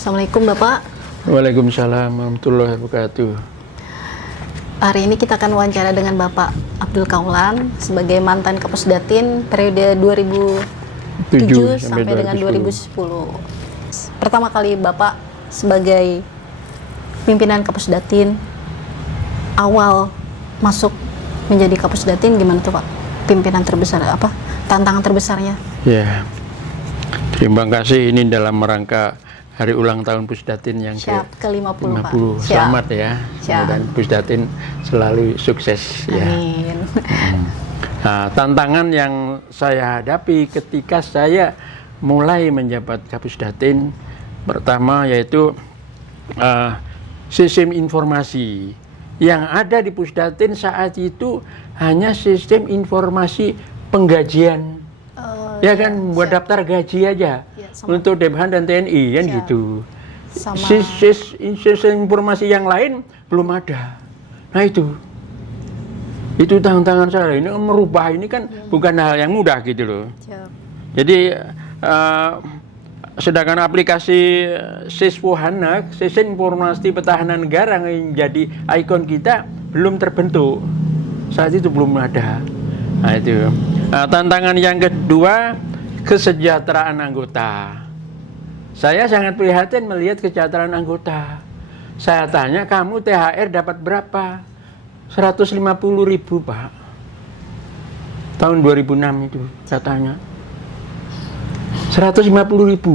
Assalamualaikum Bapak. Waalaikumsalam warahmatullahi wabarakatuh. Hari ini kita akan wawancara dengan Bapak Abdul Kaulan sebagai mantan Kapusdatin periode 2007 sampai dengan 2010. Pertama kali Bapak sebagai pimpinan Kapusdatin, awal masuk menjadi Kapusdatin gimana tuh Pak? Pimpinan terbesar apa? Tantangan terbesarnya? Ya, terima kasih. Ini dalam rangka hari ulang tahun Pusdatin yang ke-50 Pak. Selamat ya. Dan Pusdatin selalu sukses. Amin. Ya. Nah, tantangan yang saya hadapi ketika saya mulai menjabat Kapusdatin pertama yaitu sistem informasi yang ada di Pusdatin saat itu hanya sistem informasi penggajian. Ya kan, buat daftar gaji aja untuk Debhan dan TNI kan gitu. Sistem informasi yang lain belum ada. Nah itu tantangan saya. Ini merubah ini kan bukan hal yang mudah gitu loh. Jadi sedangkan aplikasi Siswohanak, Sistem Informasi Pertahanan Negara yang menjadi ikon kita belum terbentuk. Saat itu belum ada. Nah itu. Nah, tantangan yang kedua, kesejahteraan anggota. Saya sangat prihatin melihat kesejahteraan anggota. Saya tanya, kamu THR dapat berapa? 150.000 Pak. Tahun 2006 itu saya tanya. 150.000.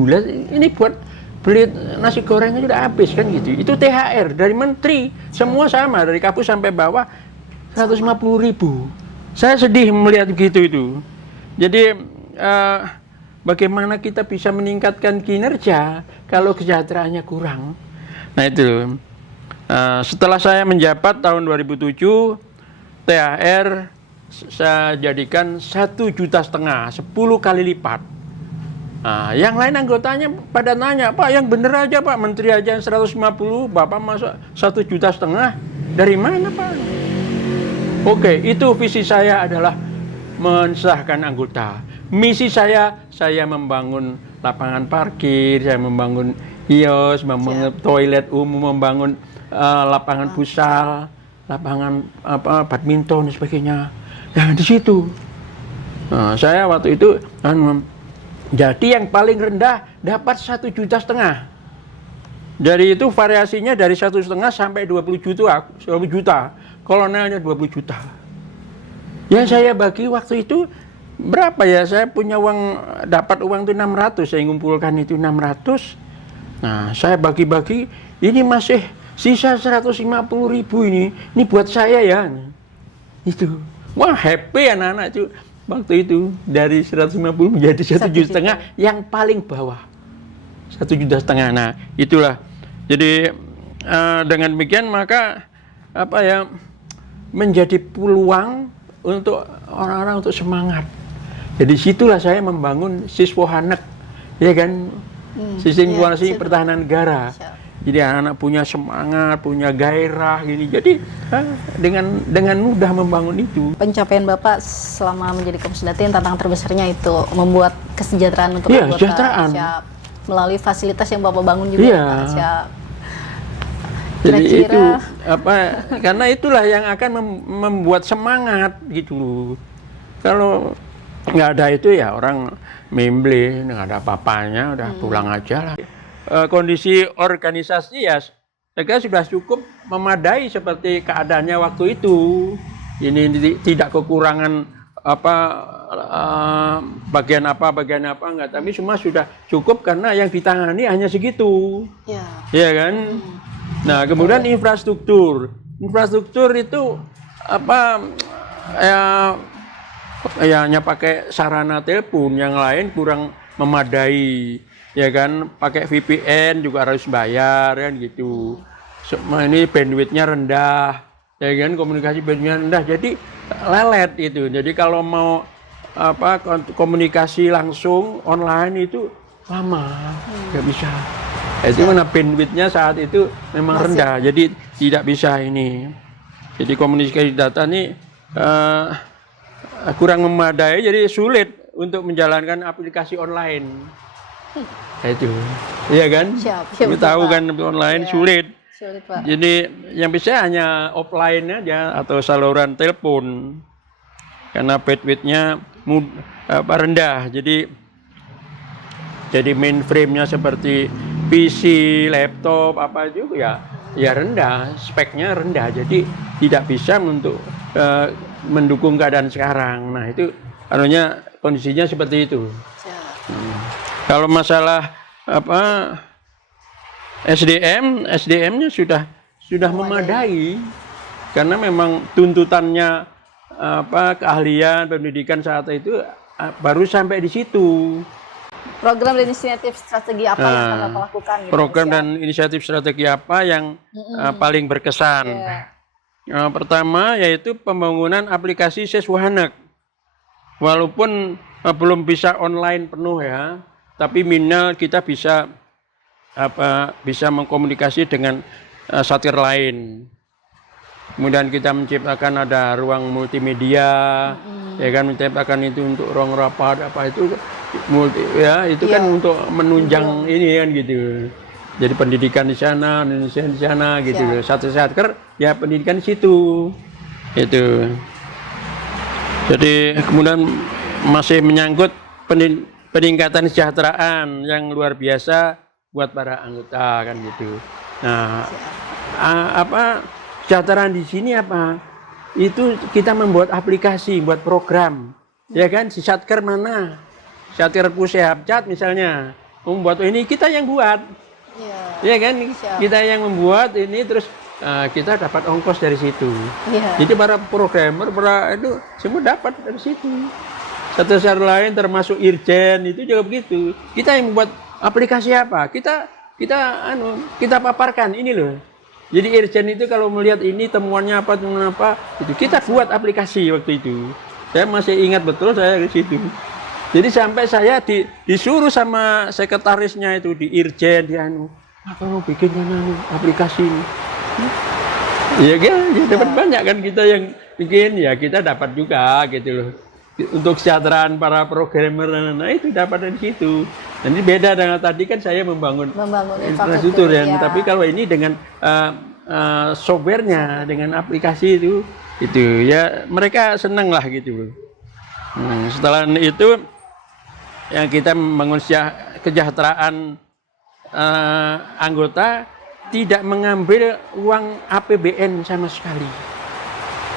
Lah, ini buat beli nasi gorengnya sudah habis kan gitu. Itu THR dari menteri. Semua sama, dari kapus sampai bawah 150.000. Saya sedih melihat begitu itu. Jadi bagaimana kita bisa meningkatkan kinerja kalau kesejahteraannya kurang? Nah itu. Setelah saya menjabat tahun 2007, THR saya jadikan 1,5 juta, 10 kali lipat. Nah, yang lain anggotanya pada nanya, Pak yang bener aja Pak, menteri aja 150, Bapak masuk 1,5 juta, dari mana Pak? Oke, itu visi saya adalah mensahkan anggota. Misi saya membangun lapangan parkir, saya membangun kios, membangun toilet umum, membangun lapangan futsal, lapangan badminton dan sebagainya. Nah, di situ. Nah, saya waktu itu jadi yang paling rendah dapat 1,5 juta. Dari itu variasinya dari 1,5 sampai 20 juta. Kolonelnya 20 juta. Ya saya bagi waktu itu berapa ya? Saya punya uang, dapat uang itu 600, saya ngumpulkan itu 600. Nah, saya bagi-bagi, ini masih sisa 150.000 ini. Ini buat saya ya. Itu. Wah, happy anak-anak itu. Waktu itu dari 150 menjadi 1,5 juta yang paling bawah. 1,5 juta. Nah, itulah. Jadi dengan demikian maka menjadi peluang untuk orang-orang untuk semangat. Jadi situlah saya membangun Siswohanak, ya kan, sistem informasi pertahanan negara. Jadi anak-anak punya semangat, punya gairah, gini. Jadi dengan mudah membangun itu. Pencapaian Bapak selama menjadi Kapusdatin, tantangan terbesarnya itu membuat kesejahteraan untuk anggota. Kesejahteraan. Siap. Melalui fasilitas yang Bapak bangun juga. Pak. Siap. Jadi itu karena itulah yang akan membuat semangat gitu. Kalau nggak ada itu ya orang memble, nggak ada apa-apanya, udah pulang aja lah. Kondisi organisasi ya saya kira sudah cukup memadai seperti keadaannya waktu itu. Ini tidak kekurangan bagian apa enggak, tapi semua sudah cukup karena yang ditangani hanya segitu. Ya kan? Nah, kemudian infrastruktur itu hanya pakai sarana telepon, yang lain kurang memadai, ya kan? Pakai VPN juga harus bayar kan gitu. Ini bandwidthnya rendah, ya kan? Komunikasi bandwidthnya rendah, jadi lelet itu. Jadi kalau mau komunikasi langsung online itu lama, nggak bisa. Itu mana bandwidthnya saat itu memang rendah, jadi tidak bisa ini. Jadi komunikasi data ini kurang memadai, jadi sulit untuk menjalankan aplikasi online. Nah, itu, iya kan? Siap, Kita betul, tahu Pak. kan online Iya. sulit. Sulit, Pak. Jadi yang bisa hanya offline aja atau saluran telepon karena bandwidth-nya rendah. Jadi mainframe-nya seperti PC, laptop apa juga ya rendah, speknya rendah. Jadi tidak bisa untuk mendukung keadaan sekarang. Nah, itu kondisinya seperti itu. Kalau masalah SDM-nya sudah memadai karena memang tuntutannya keahlian pendidikan saat itu baru sampai di situ. Program dan inisiatif strategi apa yang akan Bapak lakukan? Gitu, program Mas, ya? dan inisiatif strategi apa yang paling berkesan? Pertama yaitu pembangunan aplikasi Seswahanek. Walaupun belum bisa online penuh ya, tapi minimal kita bisa mengkomunikasi dengan satir lain. Kemudian kita menciptakan ada ruang multimedia, ya kan, menciptakan itu untuk ruang rapat apa itu kan untuk menunjang ini kan gitu. Jadi pendidikan di sana, Indonesia di sana gitu. Satker ya pendidikan di situ. Itu. Jadi kemudian masih menyangkut peningkatan kesejahteraan yang luar biasa buat para anggota kan gitu. Nah, kesejahteraan di sini apa? Itu kita membuat aplikasi, buat program. Ya kan, si Satker mana? Satker Pusehapcat misalnya. Membuat ini kita yang buat. Ya kan? Kita yang membuat ini terus kita dapat ongkos dari situ. Jadi para programmer, itu semua dapat dari situ. Satu lain termasuk Irjen itu juga begitu. Kita yang membuat aplikasi apa? Kita paparkan ini loh. Jadi Irjen itu kalau melihat ini temuan apa itu kita buat aplikasi waktu itu. Saya masih ingat betul saya di situ. Jadi sampai saya disuruh sama sekretarisnya itu di Irjen apa mau bikin aplikasi ini. Ya kan, dapat banyak kan kita yang bikin, ya kita dapat juga gitu loh. Untuk kesejahteraan para programmer, nah itu dapat dari situ. Nanti beda dengan tadi kan saya membangun infrastruktur ya. Tapi kalau ini dengan softwarenya, dengan aplikasi itu ya mereka senang lah gitu. Nah, setelah itu yang kita membangun kesejahteraan anggota tidak mengambil uang APBN sama sekali.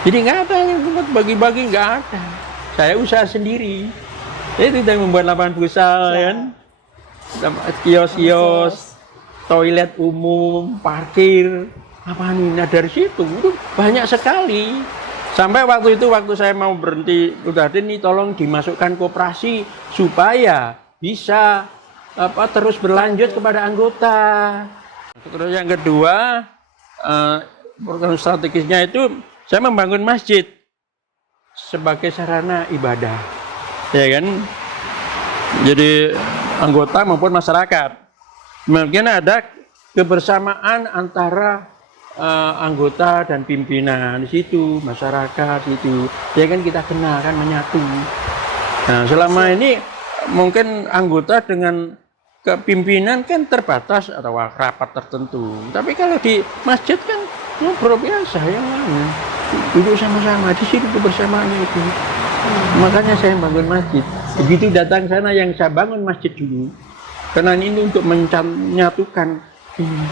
Jadi nggak ada yang bagi-bagi, nggak ada. Saya usaha sendiri. Itu yang membuat lapangan futsal kan, kios-kios, toilet umum, parkir, apa nih? Nah dari situ itu banyak sekali. Sampai waktu saya mau berhenti, udah ini tolong dimasukkan koperasi supaya bisa terus berlanjut kepada anggota. Terus yang kedua, program strategisnya itu saya membangun masjid sebagai sarana ibadah, ya kan? Jadi anggota maupun masyarakat, mungkin ada kebersamaan antara anggota dan pimpinan di situ, masyarakat itu, ya kan kita kenal kan menyatu. Nah selama ini mungkin anggota dengan kepimpinan kan terbatas atau rapat tertentu. Tapi kalau di masjid kan ngobrol biasa yang lain. Duduk sama-sama di situ kebersamaannya itu. Makanya saya bangun masjid. Begitu datang sana yang saya bangun masjid dulu. Karena ini untuk menyatukan ini.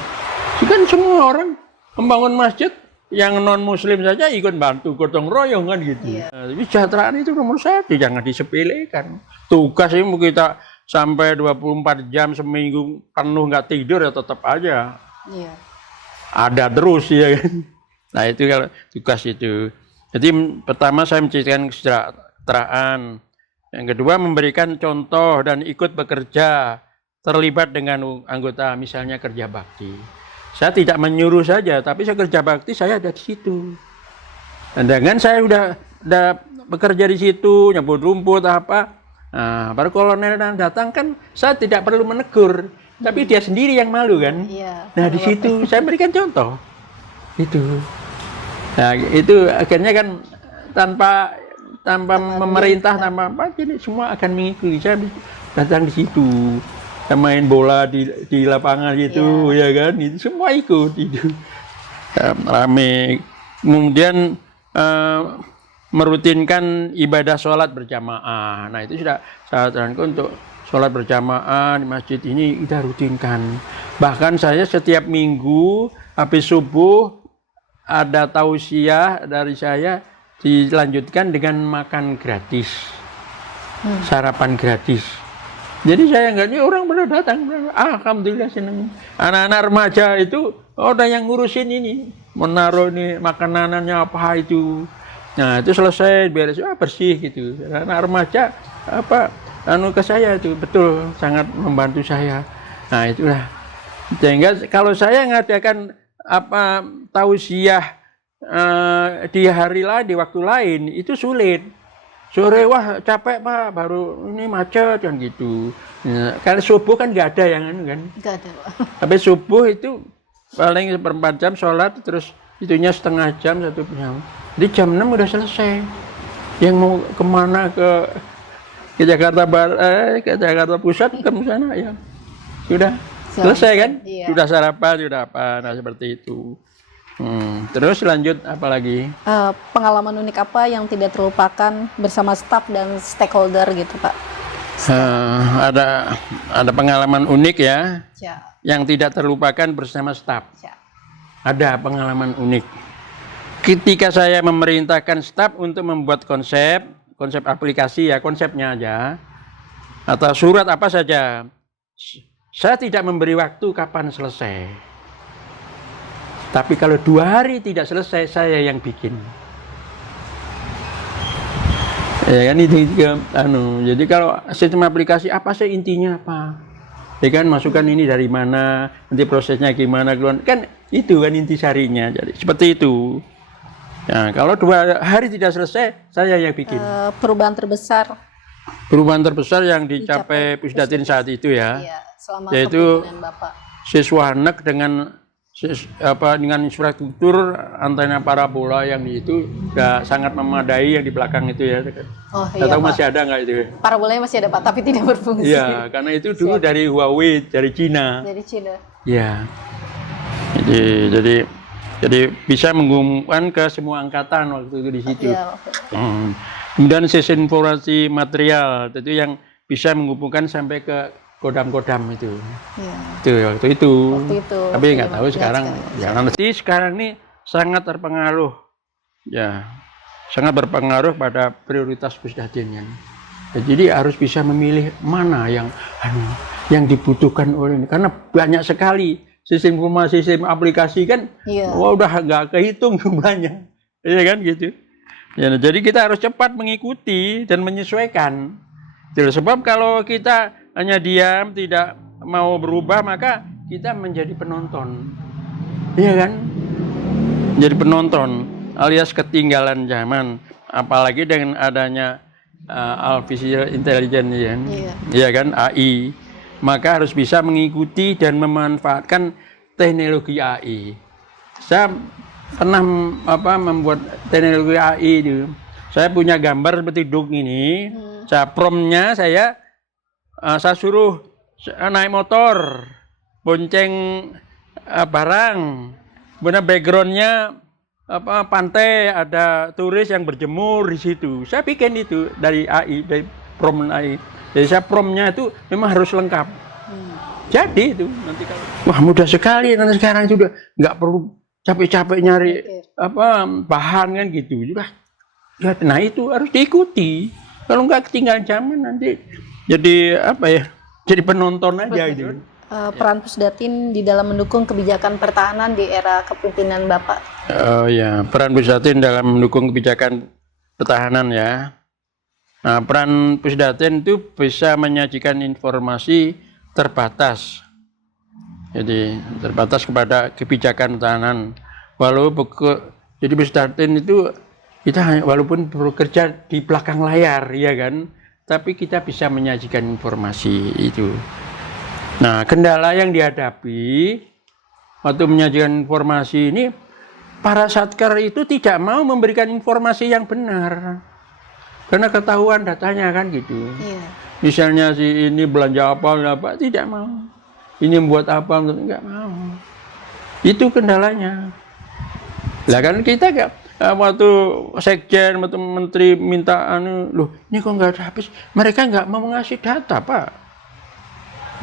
Kan semua orang membangun masjid yang non muslim saja ikut bantu gotong royong kan gitu. Tapi kesejahteraan itu nomor satu, jangan disepelekan. Tugas ini mau kita sampai 24 jam seminggu penuh nggak tidur ya tetap aja. Ada terus ya kan. Nah itu kalau tugas itu. Jadi pertama saya menciptakan kesejahteraan. Yang kedua memberikan contoh dan ikut bekerja, terlibat dengan anggota misalnya kerja bakti. Saya tidak menyuruh saja, tapi saya kerja bakti saya ada di situ. Dan dengan saya udah bekerja di situ, nyabut rumput apa. Nah, para kolonel datang kan saya tidak perlu menegur, tapi dia sendiri yang malu kan. Nah di situ saya berikan contoh. Itu. Nah itu akhirnya kan tanpa memerintah tanpa apa, jadi semua akan mengikuti. Saya datang di situ. main bola di lapangan gitu, ya kan, itu semua ikut itu. Rame. Kemudian merutinkan ibadah sholat berjamaah. Nah itu sudah saya sarankan untuk sholat berjamaah di masjid ini kita rutinkan. Bahkan saya setiap minggu habis subuh ada tausiah dari saya dilanjutkan dengan makan gratis, sarapan gratis. Jadi saya nggak, ini orang pada datang, alhamdulillah senang. Anak-anak remaja itu udah yang ngurusin ini, menaruh ini makanannya apa itu. Nah itu selesai beres, bersih gitu. Anak remaja ke saya itu betul sangat membantu saya. Nah itulah. Sehingga kalau saya ngadakan tausiah di hari lain, di waktu lain itu sulit. Sore wah capek Pak, baru ini macet kan gitu. Nah, kalau subuh kan nggak ada yang kan. Nggak ada. Habis subuh itu paling 1/4 jam sholat, terus itunya setengah jam, 1 jam. Di jam 6 udah selesai. Yang mau kemana ke Jakarta Barat, ke Jakarta Pusat, ke sana ya sudah selesai kan? Iya. Sudah sarapan, sudah apa? Nah seperti itu. Terus lanjut apa lagi? Pengalaman unik apa yang tidak terlupakan bersama staf dan stakeholder gitu Pak? Ada pengalaman unik ya, Ya. yang tidak terlupakan bersama staf. Ya. Ada pengalaman unik. Ketika saya memerintahkan staf untuk membuat konsep aplikasi ya, konsepnya aja, atau surat apa saja, saya tidak memberi waktu kapan selesai. Tapi kalau 2 hari tidak selesai, saya yang bikin. Ya kan itu jadi kalau sistem aplikasi apa sih intinya apa? Ya kan masukkan ini dari mana, nanti prosesnya gimana keluar. Kan itu kan intisarinya. Jadi seperti itu. Nah, kalau 2 hari tidak selesai, saya yang bikin. Perubahan terbesar yang dicapai Pusdatin saat itu ya. Iya, selama yaitu kepemimpinan Bapak. Siswanek dengan infrastruktur antena parabola yang itu sudah sangat memadai yang di belakang itu ya. Oh iya, tahu Pak. Masih ada nggak itu? Parabolanya masih ada Pak, tapi tidak berfungsi. Iya, karena itu dulu dari Huawei, dari Cina. Dari Cina. Ya. Jadi bisa menghubungkan ke semua angkatan waktu itu di situ. Iya. Kemudian sistem informasi material itu yang bisa menghubungkan sampai ke kodam-kodam itu. Iya. Itu waktu itu. Tapi nggak tahu sekarang. Ya, nanti sekarang ini sangat terpengaruh. Ya, sangat berpengaruh pada prioritas Pusdatin kan. Ya, jadi harus bisa memilih mana yang dibutuhkan oleh ini, karena banyak sekali sistem informasi, sistem aplikasi kan. Iya. Wah, udah nggak kehitung jumlahnya. Iya kan gitu. Ya, jadi kita harus cepat mengikuti dan menyesuaikan. Sebab kalau kita hanya diam, tidak mau berubah, maka kita menjadi penonton. Iya kan? Jadi penonton, alias ketinggalan zaman. Apalagi dengan adanya artificial intelligence ya. Iya kan? AI. Maka harus bisa mengikuti dan memanfaatkan teknologi AI. Saya pernah membuat teknologi AI itu. Saya punya gambar seperti duk ini. Saya promptnya saya suruh naik motor, bonceng barang, benar backgroundnya pantai, ada turis yang berjemur di situ. Saya bikin itu dari AI, dari prompt AI. Jadi saya promptnya itu memang harus lengkap. Jadi itu nanti kalau wah mudah sekali, nanti sekarang sudah nggak perlu capek-capek nyari bahan kan gitu. Sudah. Nah itu harus diikuti. Kalau nggak ketinggalan zaman nanti. Jadi jadi penonton aja gitu. Peran Pusdatin di dalam mendukung kebijakan pertahanan di era kepemimpinan Bapak. Oh ya, peran Pusdatin dalam mendukung kebijakan pertahanan ya. Nah, peran Pusdatin itu bisa menyajikan informasi terbatas. Jadi terbatas kepada kebijakan pertahanan. Jadi Pusdatin itu kita walaupun bekerja di belakang layar, ya kan? Tapi kita bisa menyajikan informasi itu. Nah, kendala yang dihadapi waktu menyajikan informasi ini, para satker itu tidak mau memberikan informasi yang benar. Karena ketahuan datanya kan gitu. Iya. Misalnya si ini belanja apa, tidak mau. Ini buat apa, enggak mau. Itu kendalanya. Lah kan kita enggak, waktu sekjen atau menteri minta loh ini kok nggak ada habis. Mereka nggak mau ngasih data, Pak.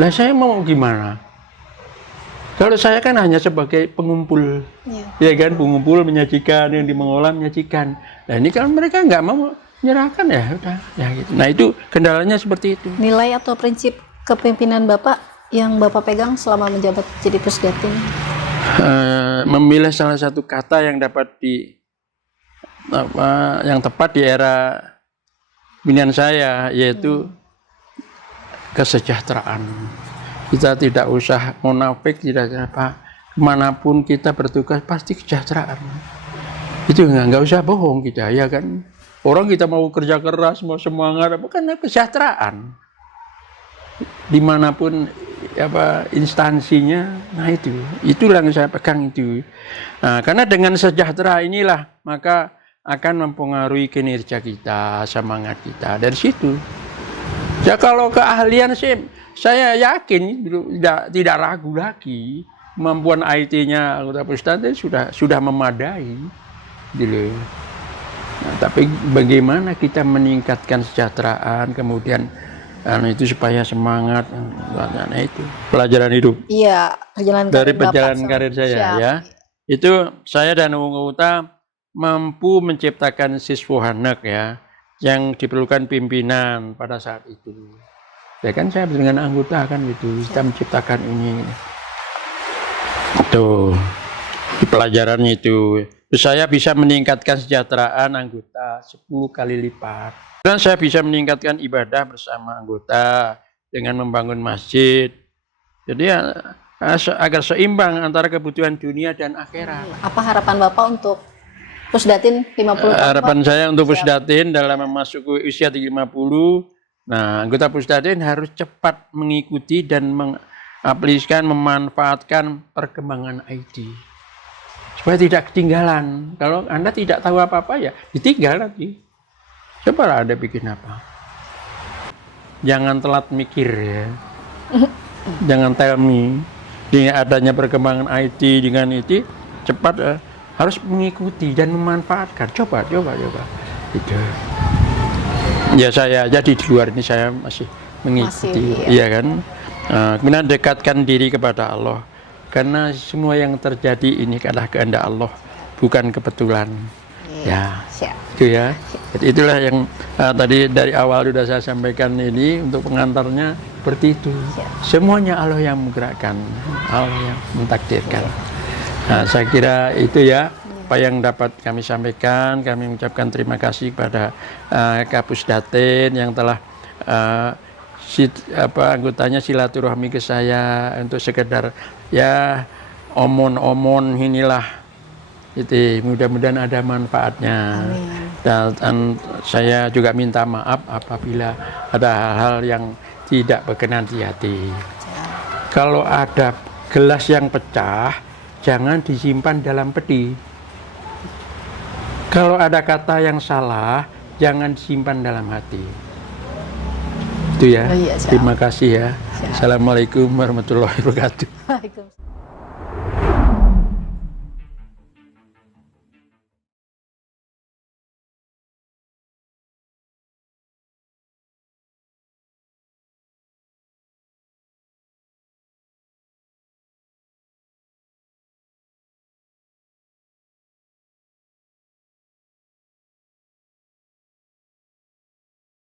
Lah saya mau gimana? Kalau saya kan hanya sebagai pengumpul, ya kan, pengumpul menyajikan, yang mengolah menyajikan. Nah ini kan mereka nggak mau menyerahkan, ya udah, ya gitu. Nah itu kendalanya seperti itu. Nilai atau prinsip kepemimpinan Bapak yang Bapak pegang selama menjabat jadi Pusdatin? Memilih salah satu kata yang dapat yang tepat di era pimpinan saya, yaitu kesejahteraan. Kita tidak usah munafik, tidak apa, kemanapun kita bertugas pasti kesejahteraan. Itu nggak usah bohong kita, ya kan. Orang kita mau kerja keras, mau semangat, apa karena kesejahteraan. Dimanapun apa instansinya, nah itulah yang saya pegang itu. Nah, karena dengan sejahtera inilah maka akan mempengaruhi kinerja kita, semangat kita dari situ. Ya kalau keahlian sih saya yakin tidak ragu lagi, kemampuan IT-nya anggota Pusdatin sudah memadai, gitu. Nah, tapi bagaimana kita meningkatkan kesejahteraan, kemudian itu supaya semangat, nah itu pelajaran hidup. Iya, perjalanan karir saya. Siap. Ya, itu saya dan Unguta mampu menciptakan siswa anak ya, yang diperlukan pimpinan pada saat itu. Ya kan saya dengan anggota kan gitu, kita menciptakan ini. Tuh, di pelajaran itu. Saya bisa meningkatkan kesejahteraan anggota 10 kali lipat. Dan saya bisa meningkatkan ibadah bersama anggota dengan membangun masjid. Jadi ya, agar seimbang antara kebutuhan dunia dan akhirat. Apa harapan Bapak untuk Pusdatin 50 tahun? Harapan saya untuk Pusdatin dalam memasuki usia 50, nah anggota Pusdatin harus cepat mengikuti dan mengaplikasikan, memanfaatkan perkembangan IT. Supaya tidak ketinggalan. Kalau Anda tidak tahu apa-apa ya ditinggal lagi. Coba Anda bikin apa. Jangan telat mikir ya. Jangan tell me. Dengan adanya perkembangan IT dengan itu cepat harus mengikuti dan memanfaatkan. Coba. Itu. Ya saya aja di luar ini saya masih mengikuti. Iya kan. Kemudian dekatkan diri kepada Allah. Karena semua yang terjadi ini adalah kehendak Allah, bukan kebetulan. Ya, itu ya. Jadi itulah yang tadi dari awal sudah saya sampaikan ini untuk pengantarnya seperti itu. Semuanya Allah yang menggerakkan, Allah yang mentakdirkan. Nah, saya kira itu ya apa yang dapat kami sampaikan. Kami mengucapkan terima kasih kepada Kapusdatin yang telah anggotanya silaturahmi ke saya untuk sekedar ya omon-omon inilah. Itu mudah-mudahan ada manfaatnya. Dan saya juga minta maaf apabila ada hal-hal yang tidak berkenan di hati. Kalau ada gelas yang pecah, jangan disimpan dalam peti. Kalau ada kata yang salah, jangan disimpan dalam hati. Itu ya. Terima kasih ya. Assalamualaikum warahmatullahi wabarakatuh.